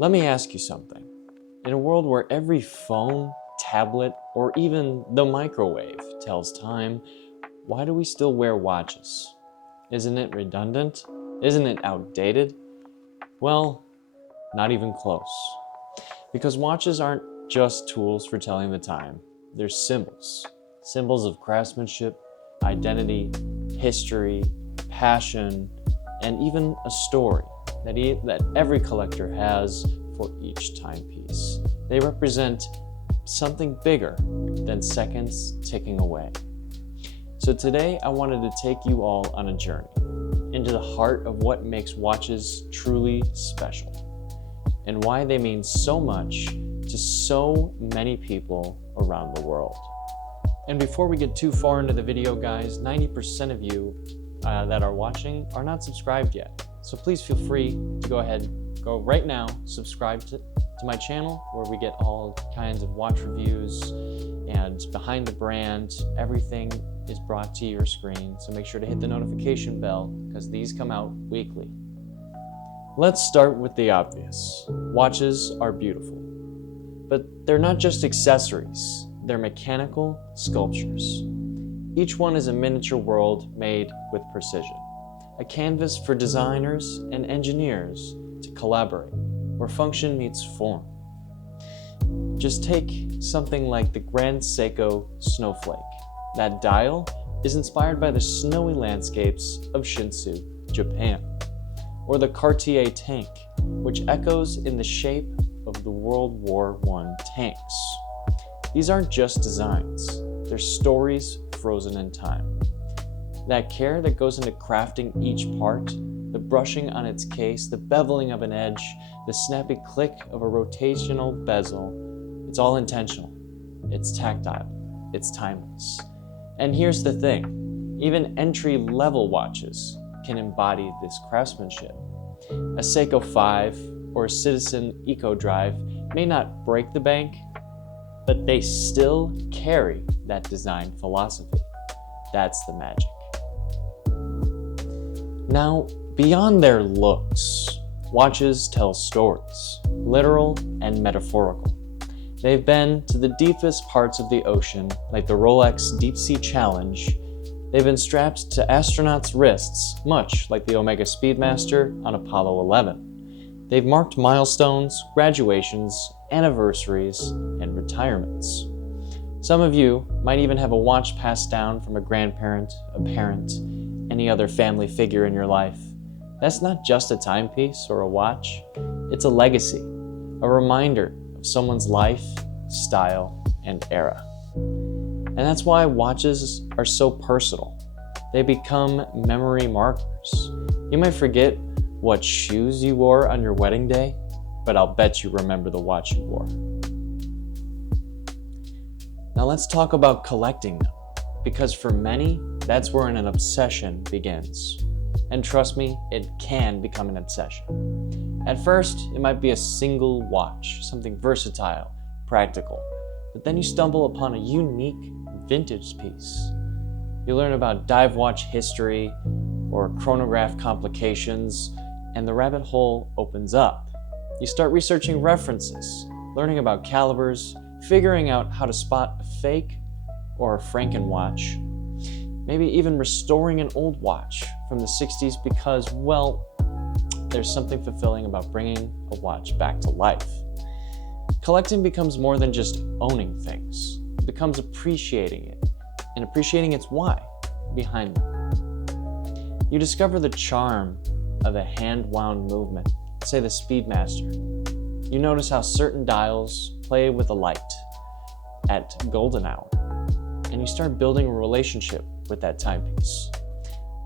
Let me ask you something. In a world where every phone, tablet, or even the microwave tells time, why do we still wear watches? Isn't it redundant? Isn't it outdated? Well, not even close. Because watches aren't just tools for telling the time. They're symbols. Symbols of craftsmanship, identity, history, passion, and even a story that every collector has for each timepiece. They represent something bigger than seconds ticking away. So today I wanted to take you all on a journey into the heart of what makes watches truly special and why they mean so much to so many people around the world. And before we get too far into the video, guys, 90% of you that are watching are not subscribed yet. So please feel free to go right now, subscribe to my channel where we get all kinds of watch reviews and behind the brand. Everything is brought to your screen. So make sure to hit the notification bell because these come out weekly. Let's start with the obvious. Watches are beautiful, but they're not just accessories. They're mechanical sculptures. Each one is a miniature world made with precision, a canvas for designers and engineers to collaborate, where function meets form. Just take something like the Grand Seiko Snowflake. That dial is inspired by the snowy landscapes of Shinsu, Japan, or the Cartier tank, which echoes in the shape of the World War I tanks. These aren't just designs, they're stories frozen in time. That care that goes into crafting each part, the brushing on its case, the beveling of an edge, the snappy click of a rotational bezel, it's all intentional, it's tactile, it's timeless. And here's the thing, even entry-level watches can embody this craftsmanship. A Seiko 5 or a Citizen Eco Drive may not break the bank, but they still carry that design philosophy. That's the magic. Now, beyond their looks, watches tell stories, literal and metaphorical. They've been to the deepest parts of the ocean, like the Rolex Deep Sea Challenge. They've been strapped to astronauts' wrists, much like the Omega Speedmaster on Apollo 11. They've marked milestones, graduations, anniversaries, and retirements. Some of you might even have a watch passed down from a grandparent, a parent, any other family figure in your life. That's not just a timepiece or a watch, it's a legacy, a reminder of someone's life, style, and era. And that's why watches are so personal. They become memory markers. You might forget what shoes you wore on your wedding day, but I'll bet you remember the watch you wore. Now let's talk about collecting them, because for many, that's where an obsession begins. And trust me, it can become an obsession. At first, it might be a single watch, something versatile, practical, but then you stumble upon a unique vintage piece. You learn about dive watch history or chronograph complications, and the rabbit hole opens up. You start researching references, learning about calibers, figuring out how to spot a fake or a Franken-watch, maybe even restoring an old watch from the 60s because, well, there's something fulfilling about bringing a watch back to life. Collecting becomes more than just owning things. It becomes appreciating it, and appreciating its why behind them. You discover the charm of a hand-wound movement, say the Speedmaster. You notice how certain dials play with the light at golden hour, and you start building a relationship with that timepiece.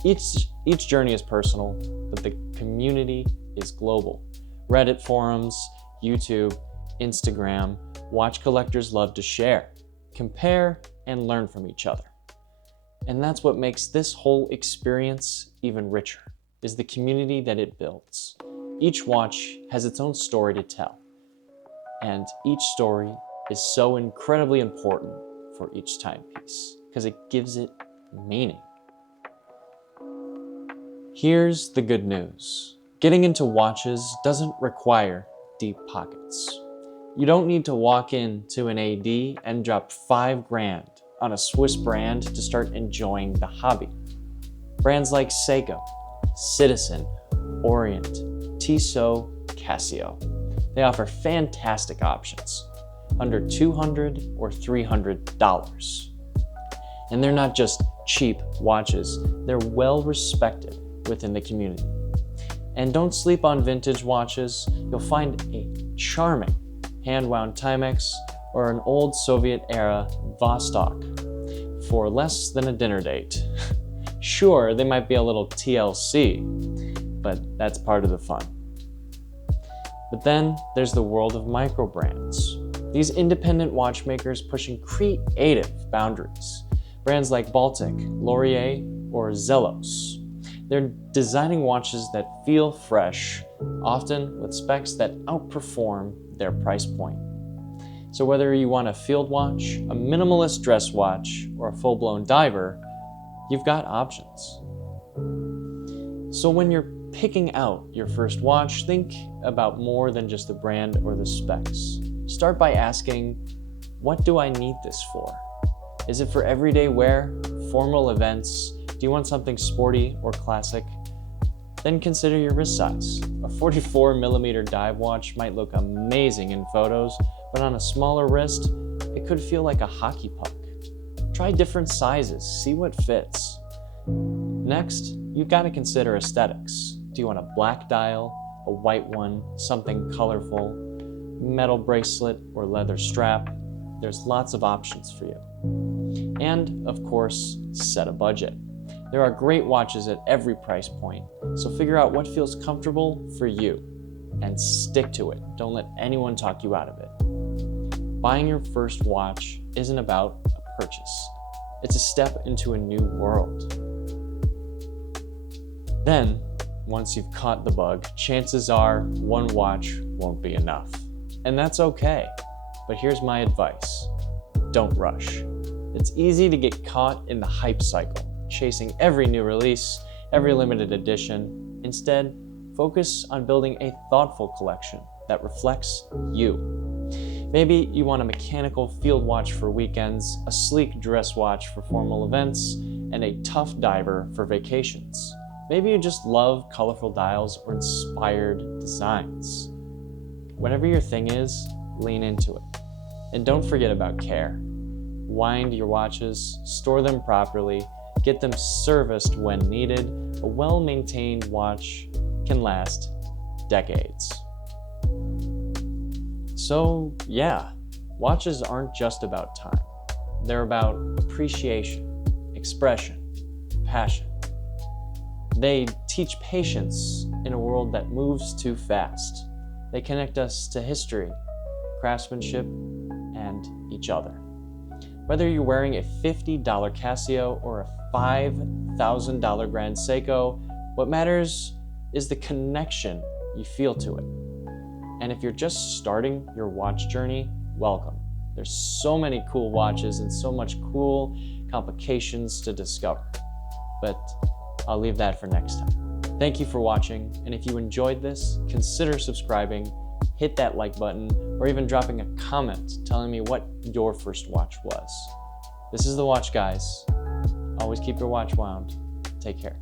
Each journey is personal, but the community is global. Reddit forums, YouTube, Instagram, watch collectors love to share, compare, and learn from each other. And that's what makes this whole experience even richer, is the community that it builds. Each watch has its own story to tell, and each story is so incredibly important for each timepiece because it gives it meaning. Here's the good news. Getting into watches doesn't require deep pockets. You don't need to walk into an AD and drop $5,000 on a Swiss brand to start enjoying the hobby. Brands like Seiko, Citizen, Orient, Tissot, Casio. They offer fantastic options, under $200 or $300. And they're not just cheap watches, they're well respected within the community. And don't sleep on vintage watches. You'll find a charming hand-wound Timex or an old Soviet-era Vostok for less than a dinner date. Sure, they might be a little TLC, but that's part of the fun. But then there's the world of micro brands. These independent watchmakers pushing creative boundaries. Brands like Baltic, Laurier, or Zelos. They're designing watches that feel fresh, often with specs that outperform their price point. So whether you want a field watch, a minimalist dress watch, or a full-blown diver, you've got options. So when you're picking out your first watch, think about more than just the brand or the specs. Start by asking, what do I need this for? Is it for everyday wear, formal events? Do you want something sporty or classic? Then consider your wrist size. A 44mm dive watch might look amazing in photos, but on a smaller wrist, it could feel like a hockey puck. Try different sizes, see what fits. Next, you've got to consider aesthetics. Do you want a black dial, a white one, something colorful, metal bracelet, or leather strap? There's lots of options for you. And, of course, set a budget. There are great watches at every price point, so figure out what feels comfortable for you and stick to it. Don't let anyone talk you out of it. Buying your first watch isn't about a purchase. It's a step into a new world. Then, once you've caught the bug, chances are one watch won't be enough. And that's okay. But here's my advice. Don't rush. It's easy to get caught in the hype cycle, chasing every new release, every limited edition. Instead, focus on building a thoughtful collection that reflects you. Maybe you want a mechanical field watch for weekends, a sleek dress watch for formal events, and a tough diver for vacations. Maybe you just love colorful dials or inspired designs. Whatever your thing is, lean into it. And don't forget about care. Wind your watches, store them properly, get them serviced when needed. A well-maintained watch can last decades. So yeah, watches aren't just about time. They're about appreciation, expression, passion. They teach patience in a world that moves too fast. They connect us to history, craftsmanship, and each other. Whether you're wearing a $50 Casio or a $5,000 Grand Seiko, what matters is the connection you feel to it. And if you're just starting your watch journey, welcome. There's so many cool watches and so much cool complications to discover. But I'll leave that for next time. Thank you for watching, and if you enjoyed this, consider subscribing, hit that like button, or even dropping a comment telling me what your first watch was. This is The Watch Guys. Always keep your watch wound. Take care.